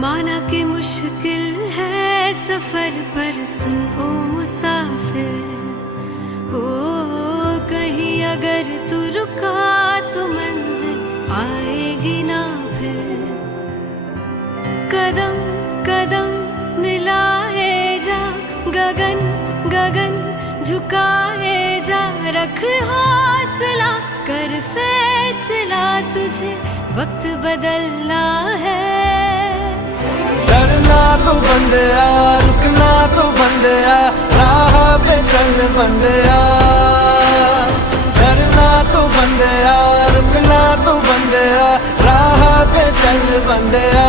माना कि मुश्किल है सफर पर सुन ओ मुसाफिर, हो कहीं अगर तू रुका तो मंजिल आएगी ना फिर। कदम कदम मिलाए जा, गगन गगन झुकाए जा, रख हौसला कर फैसला, तुझे वक्त बदलना है। डरना तो बंदिया, रुकना तो बंदिया, राह पे चल बंदिया। डरना तो बंदिया, रुकना तो बंदिया, राह पे चल बंदिया।